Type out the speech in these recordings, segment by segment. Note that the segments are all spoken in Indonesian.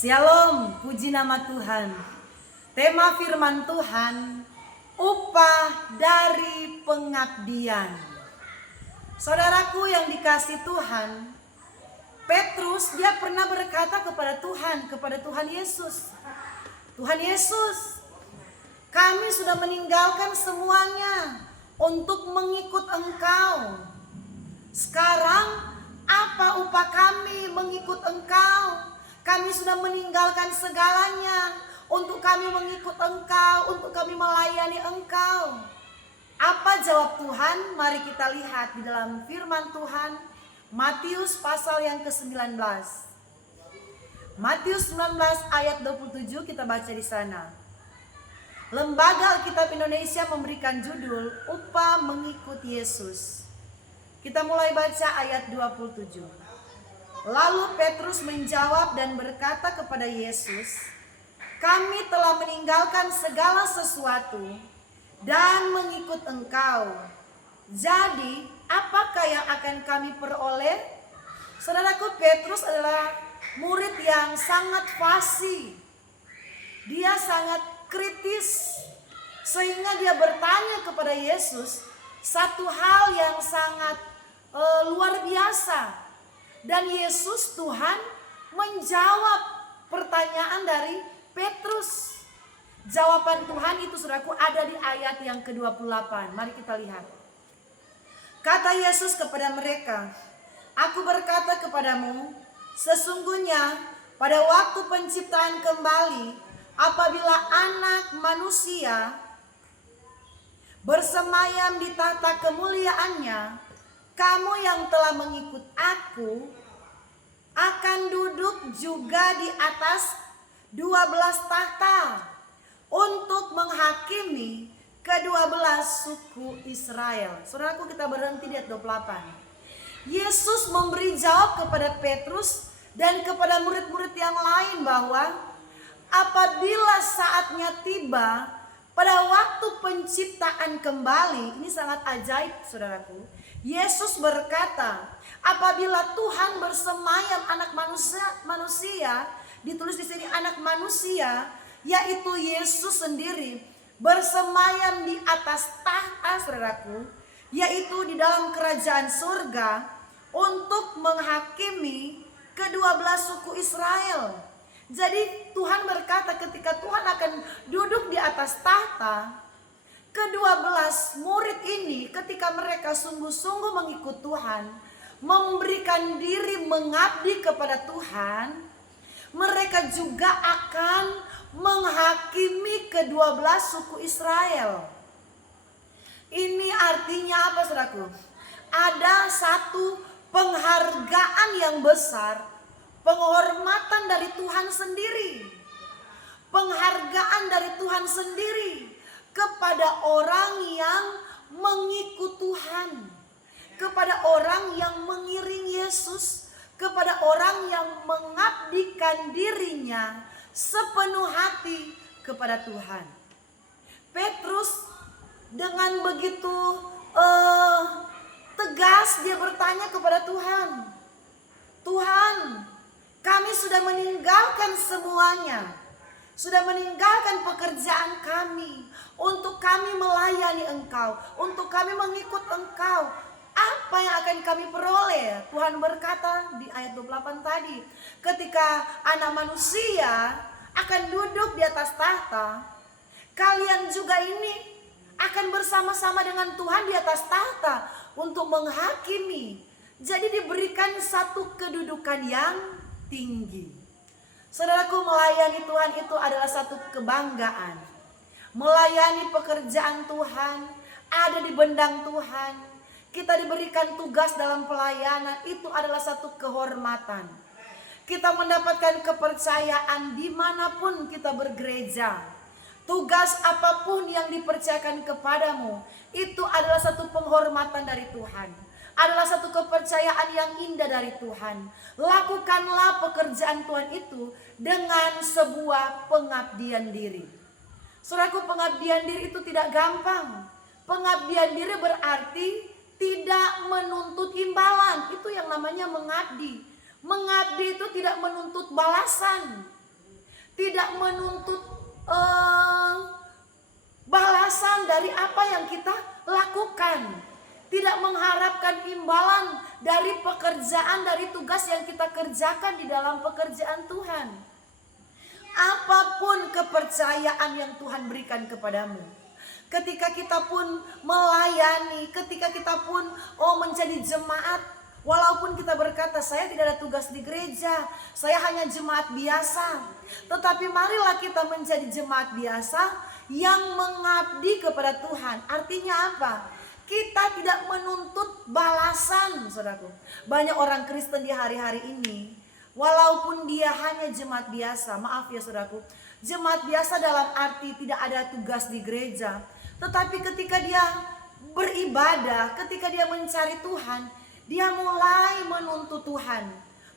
Shalom, puji nama Tuhan. Tema firman Tuhan, upah dari pengabdian. Saudaraku yang dikasih Tuhan, Petrus dia pernah berkata kepada Tuhan Yesus, Tuhan Yesus, kami sudah meninggalkan semuanya untuk mengikut Engkau. Sekarang apa upah kami mengikut Engkau? Kami sudah meninggalkan segalanya untuk kami mengikut Engkau, untuk kami melayani Engkau. Apa jawab Tuhan? Mari kita lihat di dalam firman Tuhan, Matius pasal yang ke-19. Matius 19 ayat 27 kita baca di sana. Lembaga Alkitab Indonesia memberikan judul upah mengikut Yesus. Kita mulai baca ayat 27. Lalu Petrus menjawab dan berkata kepada Yesus, kami telah meninggalkan segala sesuatu dan mengikut Engkau. Jadi, apakah yang akan kami peroleh? Saudaraku, Petrus adalah murid yang sangat fasih. Dia sangat kritis, sehingga dia bertanya kepada Yesus satu hal yang sangat luar biasa. Dan Yesus Tuhan menjawab pertanyaan dari Petrus. Jawaban Tuhan itu saudaraku ada di ayat yang ke-28. Mari kita lihat. Kata Yesus kepada mereka, aku berkata kepadamu, sesungguhnya pada waktu penciptaan kembali, apabila anak manusia bersemayam di tahta kemuliaannya, kamu yang telah mengikut aku akan duduk juga di atas 12 tahta untuk menghakimi ke-12 suku Israel. Saudaraku, kita berhenti di ayat 28. Yesus memberi jawab kepada Petrus dan kepada murid-murid yang lain bahwa apabila saatnya tiba pada waktu penciptaan kembali, ini sangat ajaib saudaraku. Yesus berkata, apabila Tuhan bersemayam anak manusia, ditulis di sini anak manusia, yaitu Yesus sendiri bersemayam di atas tahta saudaraku, yaitu di dalam kerajaan surga untuk menghakimi ke-12 suku Israel. Jadi Tuhan berkata ketika Tuhan akan duduk di atas tahta, ke-12 murid ini ketika mereka sungguh-sungguh mengikut Tuhan, memberikan diri mengabdi kepada Tuhan, mereka juga akan menghakimi ke-12 suku Israel. Ini artinya apa saudaraku? Ada satu penghargaan yang besar, penghormatan dari Tuhan sendiri. Penghargaan dari Tuhan sendiri kepada orang yang mengikut Tuhan, kepada orang yang mengiring Yesus, kepada orang yang mengabdikan dirinya sepenuh hati kepada Tuhan. Petrus dengan begitu tegas dia bertanya kepada Tuhan, Tuhan, kami sudah meninggalkan semuanya, sudah meninggalkan pekerjaan kami untuk kami melayani Engkau, untuk kami mengikut Engkau. Apa yang akan kami peroleh? Tuhan berkata di ayat 28 tadi, ketika anak manusia akan duduk di atas tahta, kalian juga ini akan bersama-sama dengan Tuhan di atas tahta untuk menghakimi. Jadi diberikan satu kedudukan yang tinggi. Saudaraku, melayani Tuhan itu adalah satu kebanggaan. Melayani pekerjaan Tuhan, ada di bendang Tuhan, kita diberikan tugas dalam pelayanan, itu adalah satu kehormatan. Kita mendapatkan kepercayaan dimanapun kita bergereja. Tugas apapun yang dipercayakan kepadamu, itu adalah satu penghormatan dari Tuhan, adalah satu kepercayaan yang indah dari Tuhan. Lakukanlah pekerjaan Tuhan itu dengan sebuah pengabdian diri. Saudaraku, pengabdian diri itu tidak gampang. Pengabdian diri berarti tidak menuntut imbalan. Itu yang namanya mengabdi. Mengabdi itu tidak menuntut balasan. tidak menuntut balasan dari apa yang kita lakukan, tidak mengharapkan imbalan dari pekerjaan, dari tugas yang kita kerjakan di dalam pekerjaan Tuhan. Apapun kepercayaan yang Tuhan berikan kepadamu, ketika kita pun melayani, ketika kita pun menjadi jemaat, walaupun kita berkata saya tidak ada tugas di gereja, saya hanya jemaat biasa, tetapi marilah kita menjadi jemaat biasa yang mengabdi kepada Tuhan. Artinya apa? Kita tidak menuntut balasan, saudaraku. Banyak orang Kristen di hari-hari ini, walaupun dia hanya jemaat biasa, maaf ya saudaraku, jemaat biasa dalam arti tidak ada tugas di gereja, tetapi ketika dia beribadah, ketika dia mencari Tuhan, dia mulai menuntut Tuhan.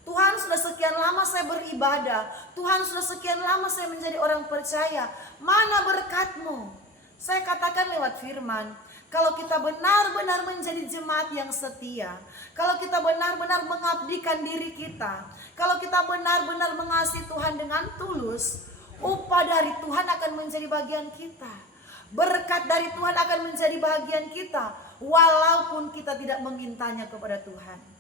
Tuhan, sudah sekian lama saya beribadah, Tuhan, sudah sekian lama saya menjadi orang percaya, mana berkat-Mu? Saya katakan lewat firman, kalau kita benar-benar menjadi jemaat yang setia, kalau kita benar-benar mengabdikan diri kita, kalau kita benar-benar mengasihi Tuhan dengan tulus, upah dari Tuhan akan menjadi bagian kita. Berkat dari Tuhan akan menjadi bagian kita, walaupun kita tidak memintanya kepada Tuhan.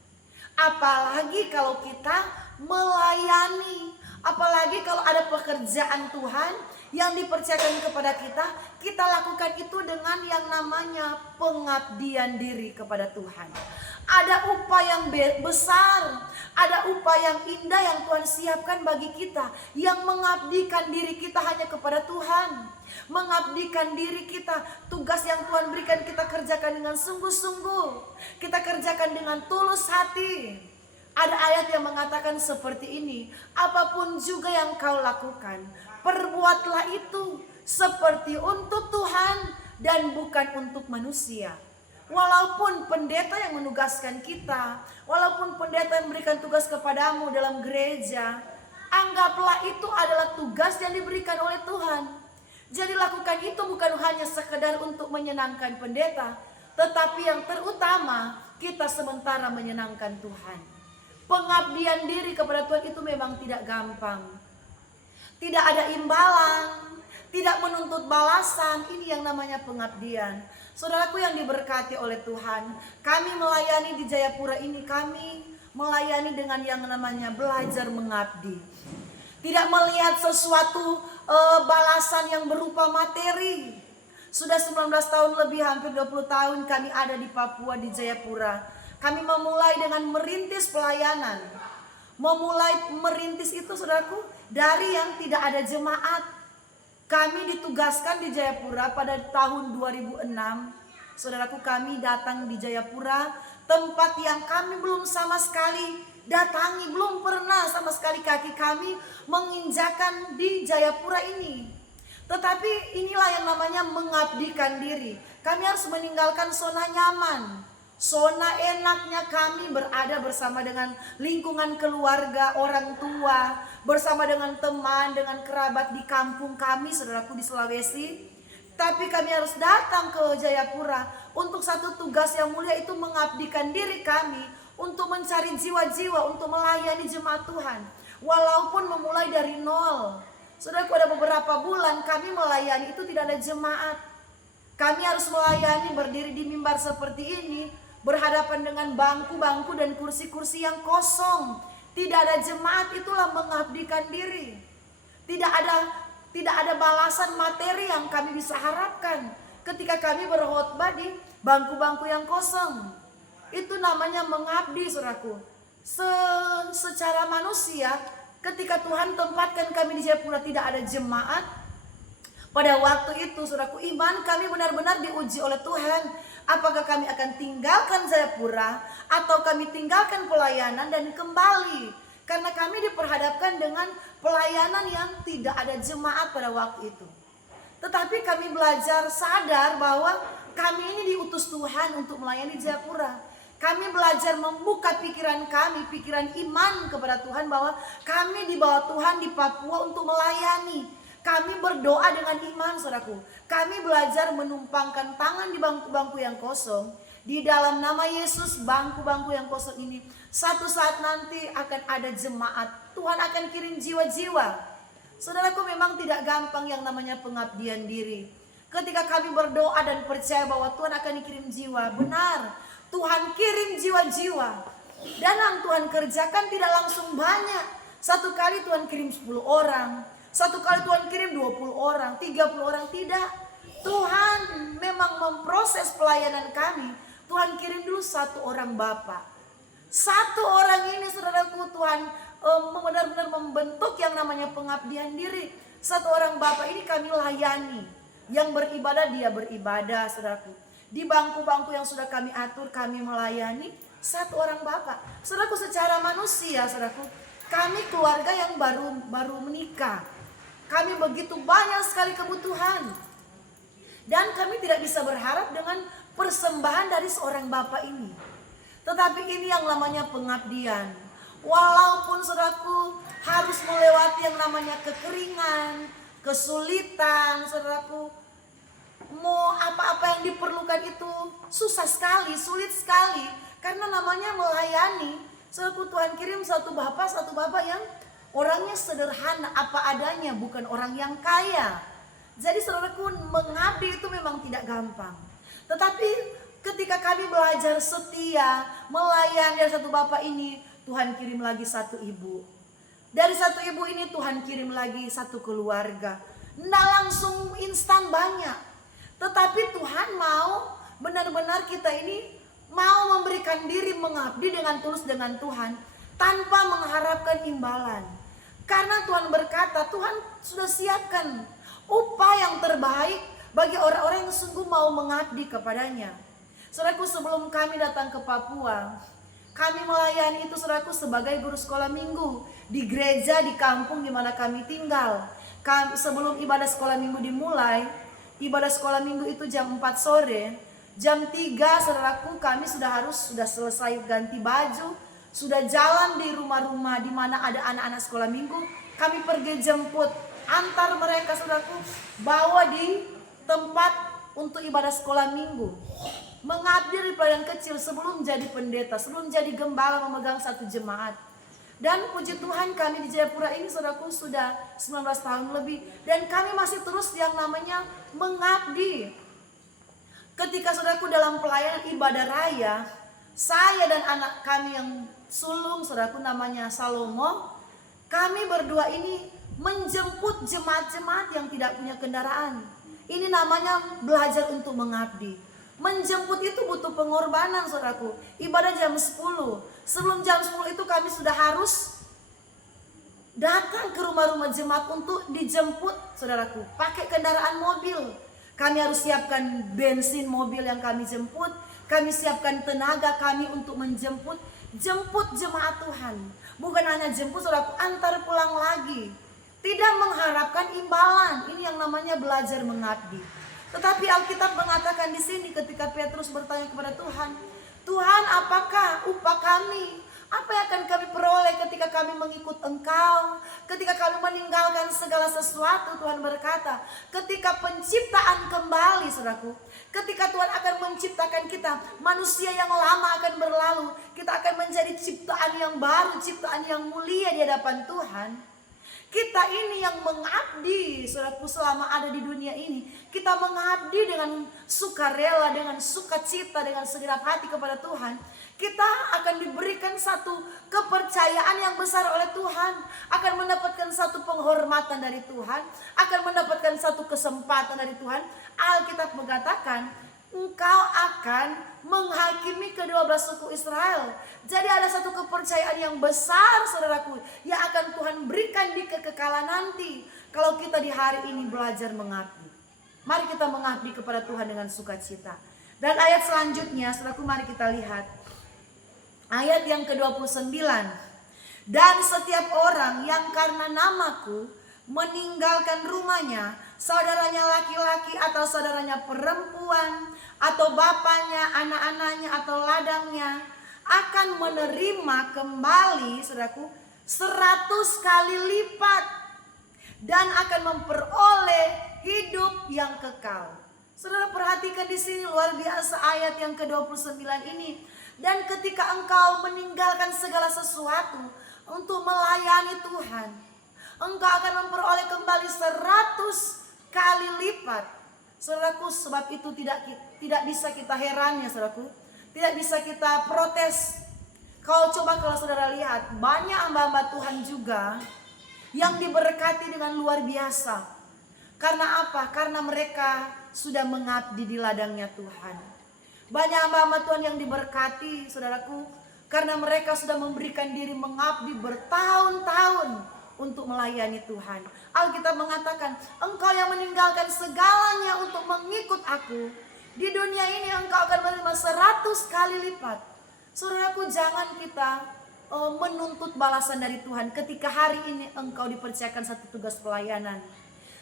Apalagi kalau kita melayani, apalagi kalau ada pekerjaan Tuhan yang dipercayakan kepada kita, kita lakukan itu dengan yang namanya pengabdian diri kepada Tuhan. Ada upah yang besar, ada upah yang indah yang Tuhan siapkan bagi kita, yang mengabdikan diri kita hanya kepada Tuhan. Mengabdikan diri kita, tugas yang Tuhan berikan kita kerjakan dengan sungguh-sungguh, kita kerjakan dengan tulus hati. Ada ayat yang mengatakan seperti ini, apapun juga yang kau lakukan, perbuatlah itu seperti untuk Tuhan dan bukan untuk manusia. Walaupun pendeta yang menugaskan kita, walaupun pendeta yang memberikan tugas kepadamu dalam gereja, anggaplah itu adalah tugas yang diberikan oleh Tuhan. Jadi lakukan itu bukan hanya sekedar untuk menyenangkan pendeta, tetapi yang terutama kita sementara menyenangkan Tuhan. Pengabdian diri kepada Tuhan itu memang tidak gampang. Tidak ada imbalan, tidak menuntut balasan, ini yang namanya pengabdian. Saudaraku yang diberkati oleh Tuhan, kami melayani di Jayapura ini, kami melayani dengan yang namanya belajar mengabdi. Tidak melihat sesuatu balasan yang berupa materi. Sudah 19 tahun lebih, hampir 20 tahun kami ada di Papua, di Jayapura. Kami memulai dengan merintis pelayanan. Memulai merintis itu saudaraku dari yang tidak ada jemaat. Kami ditugaskan di Jayapura pada tahun 2006. Saudaraku, kami datang di Jayapura, tempat yang kami belum sama sekali datangi, belum pernah sama sekali kaki kami menginjakan di Jayapura ini. Tetapi inilah yang namanya mengabdikan diri. Kami harus meninggalkan zona nyaman, zona enaknya kami berada bersama dengan lingkungan keluarga, orang tua, bersama dengan teman, dengan kerabat di kampung kami, saudaraku di Sulawesi. Tapi kami harus datang ke Jayapura untuk satu tugas yang mulia, itu mengabdikan diri kami untuk mencari jiwa-jiwa, untuk melayani jemaat Tuhan. Walaupun memulai dari nol. Saudaraku, ada beberapa bulan kami melayani itu tidak ada jemaat. Kami harus melayani berdiri di mimbar seperti ini, berhadapan dengan bangku-bangku dan kursi-kursi yang kosong. Tidak ada jemaat, itulah mengabdikan diri. Tidak ada balasan materi yang kami bisa harapkan ketika kami berkhotbah di bangku-bangku yang kosong. Itu namanya mengabdi, saudaraku. Secara manusia, ketika Tuhan tempatkan kami di Jayapura tidak ada jemaat, pada waktu itu saudaraku, iman kami benar-benar diuji oleh Tuhan. Apakah kami akan tinggalkan Jayapura atau kami tinggalkan pelayanan dan kembali? Karena kami diperhadapkan dengan pelayanan yang tidak ada jemaat pada waktu itu. Tetapi kami belajar sadar bahwa kami ini diutus Tuhan untuk melayani Jayapura. Kami belajar membuka pikiran kami, pikiran iman kepada Tuhan, bahwa kami dibawa Tuhan di Papua untuk melayani. Kami berdoa dengan iman, saudaraku. Kami belajar menumpangkan tangan di bangku-bangku yang kosong. Di dalam nama Yesus, bangku-bangku yang kosong ini satu saat nanti akan ada jemaat. Tuhan akan kirim jiwa-jiwa. Saudaraku, memang tidak gampang yang namanya pengabdian diri. Ketika kami berdoa dan percaya bahwa Tuhan akan kirim jiwa, benar, Tuhan kirim jiwa-jiwa. Dan yang Tuhan kerjakan tidak langsung banyak. Satu kali Tuhan kirim 10 orang, satu kali Tuhan kirim 20 orang, 30 orang, tidak. Tuhan memang memproses pelayanan kami. Tuhan kirim dulu 1 orang Bapa. 1 orang ini, saudaraku, Tuhan benar-benar membentuk yang namanya pengabdian diri. 1 orang Bapa ini kami layani. Yang beribadah dia beribadah, saudaraku. Di bangku-bangku yang sudah kami atur, kami melayani 1 orang Bapa. Saudaraku, secara manusia, saudaraku, kami keluarga yang baru menikah. Kami begitu banyak sekali kebutuhan. Dan kami tidak bisa berharap dengan persembahan dari seorang Bapa ini. Tetapi ini yang namanya pengabdian. Walaupun saudaraku harus melewati yang namanya kekeringan, kesulitan, saudaraku, mau apa-apa yang diperlukan itu susah sekali, sulit sekali. Karena namanya melayani. Saudaraku, Tuhan kirim 1 Bapa yang orangnya sederhana, apa adanya, bukan orang yang kaya. Jadi saudaraku, mengabdi itu memang tidak gampang. Tetapi ketika kami belajar setia, melayani dari 1 Bapa ini, Tuhan kirim lagi 1 ibu. Dari 1 ibu ini Tuhan kirim lagi 1 keluarga. Nggak langsung instan banyak. Tetapi Tuhan mau benar-benar kita ini mau memberikan diri mengabdi dengan tulus dengan Tuhan. Tanpa mengharapkan imbalan. Karena Tuhan berkata, Tuhan sudah siapkan upah yang terbaik bagi orang-orang yang sungguh mau mengabdi kepadanya. Saudaraku, sebelum kami datang ke Papua, kami melayani itu, saudaraku, sebagai guru sekolah minggu di gereja di kampung di mana kami tinggal. Sebelum ibadah sekolah minggu dimulai, ibadah sekolah minggu itu jam 4 sore, jam 3 saudaraku kami sudah selesai ganti baju, sudah jalan di rumah-rumah di mana ada anak-anak sekolah minggu. Kami pergi jemput, antar mereka, saudaraku, bawa di tempat untuk ibadah sekolah minggu. Mengabdi di pelayanan kecil sebelum jadi pendeta, sebelum jadi gembala memegang 1 jemaat. Dan puji Tuhan, kami di Jayapura ini, saudaraku, sudah 19 tahun lebih. Dan kami masih terus yang namanya mengabdi. Ketika saudaraku dalam pelayanan ibadah raya, saya dan anak kami yang sulung, saudaraku, namanya Salomo, kami berdua ini menjemput jemaat-jemaat yang tidak punya kendaraan. Ini namanya belajar untuk mengabdi. Menjemput itu butuh pengorbanan, saudaraku. Ibadah jam 10. Sebelum jam 10 itu kami sudah harus datang ke rumah-rumah jemaat untuk dijemput, saudaraku. Pakai kendaraan mobil. Kami harus siapkan bensin mobil yang kami jemput. Kami siapkan tenaga kami untuk menjemput. Jemput jemaat Tuhan. Bukan hanya jemput, saudaraku, antar pulang lagi. Tidak mengharapkan imbalan. Ini yang namanya belajar mengabdi. Tetapi Alkitab mengatakan di sini ketika Petrus bertanya kepada Tuhan, Tuhan, apakah upah kami? Apa yang akan kami peroleh ketika kami mengikut Engkau? Ketika kami meninggalkan segala sesuatu, Tuhan berkata, ketika penciptaan kembali, saudaraku, ketika Tuhan akan menciptakan kita, manusia yang lama akan berlalu, kita akan menjadi ciptaan yang baru, ciptaan yang mulia di hadapan Tuhan. Kita ini yang mengabdi, saudaraku, selama ada di dunia ini, kita mengabdi dengan sukarela, dengan sukacita, dengan segenap hati kepada Tuhan. Kita akan diberikan satu kepercayaan yang besar oleh Tuhan, akan mendapatkan satu penghormatan dari Tuhan, akan mendapatkan satu kesempatan dari Tuhan. Alkitab mengatakan, engkau akan menghakimi ke-12 suku Israel. Jadi ada satu kepercayaan yang besar, saudaraku, yang akan Tuhan berikan di kekekalan nanti. Kalau kita di hari ini belajar mengabdi. Mari kita mengabdi kepada Tuhan dengan sukacita. Dan ayat selanjutnya, saudaraku, mari kita lihat. Ayat yang ke-29. Dan setiap orang yang karena namaku meninggalkan rumahnya, saudaranya laki-laki atau saudaranya perempuan, atau bapaknya, anak-anaknya, atau ladangnya, akan menerima kembali, saudaraku, 100 kali lipat, dan akan memperoleh hidup yang kekal. Saudara, perhatikan di sini luar biasa ayat yang ke-29 ini. Dan ketika engkau meninggalkan segala sesuatu untuk melayani Tuhan, engkau akan memperoleh kembali 100 kali lipat. Saudaraku, sebab itu tidak bisa kita heran ya saudaraku. Tidak bisa kita protes. Kalau saudara lihat, banyak hamba-hamba Tuhan juga yang diberkati dengan luar biasa. Karena apa? Karena mereka sudah mengabdi di ladangnya Tuhan. Banyak hamba-hamba Tuhan yang diberkati, saudaraku, karena mereka sudah memberikan diri mengabdi bertahun-tahun untuk melayani Tuhan. Alkitab mengatakan, engkau yang meninggalkan segalanya untuk mengikut aku, di dunia ini engkau akan menerima 100 kali lipat. Saudaraku, jangan kita menuntut balasan dari Tuhan ketika hari ini engkau dipercayakan satu tugas pelayanan.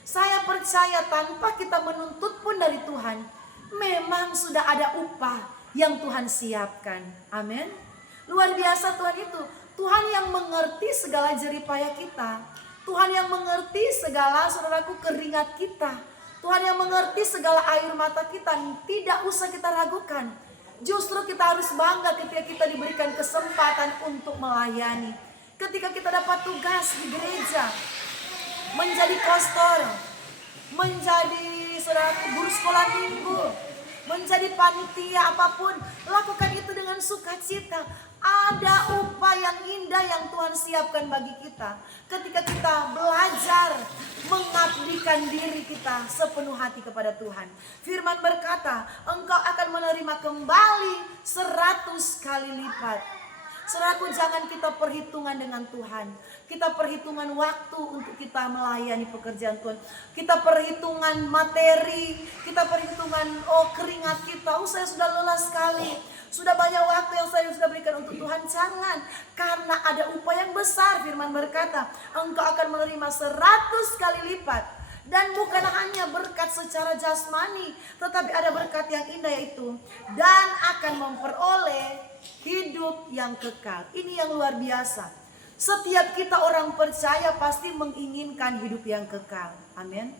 Saya percaya tanpa kita menuntut pun dari Tuhan, memang sudah ada upah yang Tuhan siapkan. Amin. Luar biasa Tuhan itu. Tuhan yang mengerti segala jeripaya kita. Tuhan yang mengerti segala, saudaraku, keringat kita. Tuhan yang mengerti segala air mata kita. Tidak usah kita ragukan. Justru kita harus bangga ketika kita diberikan kesempatan untuk melayani. Ketika kita dapat tugas di gereja, menjadi pastor, menjadi guru sekolah minggu, menjadi panitia apapun, lakukan itu dengan sukacita. Ada upah yang indah yang Tuhan siapkan bagi kita ketika kita belajar mengabdikan diri kita sepenuh hati kepada Tuhan. Firman berkata, engkau akan menerima kembali 100 kali lipat. Saudaraku, jangan kita perhitungan dengan Tuhan. Kita perhitungan waktu untuk kita melayani pekerjaan Tuhan. Kita perhitungan materi, kita perhitungan keringat kita. Saya sudah lelah sekali. Sudah banyak waktu yang saya sudah berikan untuk Tuhan. Jangan, karena ada upah yang besar. Firman berkata, engkau akan menerima 100 kali lipat. Dan bukan hanya berkat secara jasmani, tetapi ada berkat yang indah, yaitu dan akan memperoleh hidup yang kekal. Ini yang luar biasa. Setiap kita orang percaya pasti menginginkan hidup yang kekal. Amin.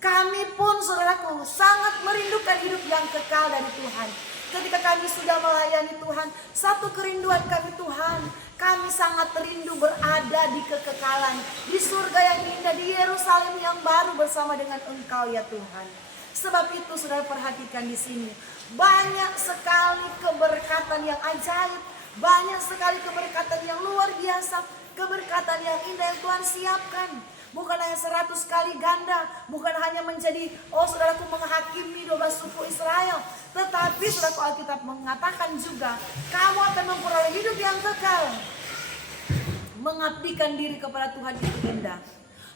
Kami pun, saudaraku, sangat merindukan hidup yang kekal dari Tuhan. Ketika kami sudah melayani Tuhan, satu kerinduan kami, Tuhan, kami sangat rindu berada di kekekalan, di surga yang indah, di Yerusalem yang baru bersama dengan Engkau ya Tuhan. Sebab itu saudara perhatikan di sini, banyak sekali keberkatan yang ajaib, banyak sekali keberkatan yang luar biasa, keberkatan yang indah yang Tuhan siapkan. Bukan hanya 100 kali ganda, bukan hanya menjadi, saudaraku, menghakimi 12 suku Israel, tetapi saudaraku, Alkitab mengatakan juga, kamu akan memperoleh hidup yang kekal. Mengabdikan diri kepada Tuhan itu indah.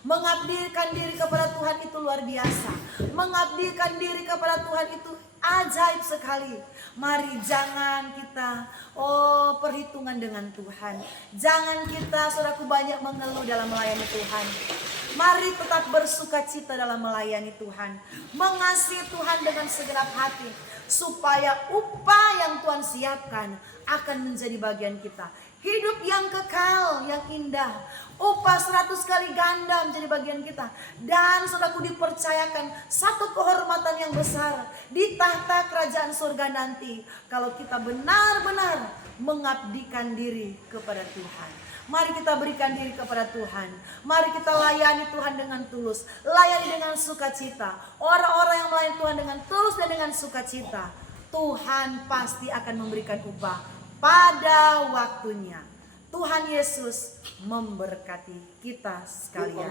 Mengabdikan diri kepada Tuhan itu luar biasa. Mengabdikan diri kepada Tuhan itu ajaib sekali. Mari jangan kita perhitungan dengan Tuhan. Jangan kita, saudaraku, banyak mengeluh dalam melayani Tuhan. Mari tetap bersukacita dalam melayani Tuhan. Mengasihi Tuhan dengan segenap hati, supaya upah yang Tuhan siapkan akan menjadi bagian kita. Hidup yang kekal, yang indah, upah 100 kali ganda menjadi bagian kita. Dan saudaraku, dipercayakan satu kehormatan yang besar di tahta kerajaan surga nanti, kalau kita benar-benar mengabdikan diri kepada Tuhan. Mari kita berikan diri kepada Tuhan. Mari kita layani Tuhan dengan tulus, layani dengan sukacita. Orang-orang yang melayani Tuhan dengan tulus dan dengan sukacita, Tuhan pasti akan memberikan upah pada waktunya. Tuhan Yesus memberkati kita sekalian.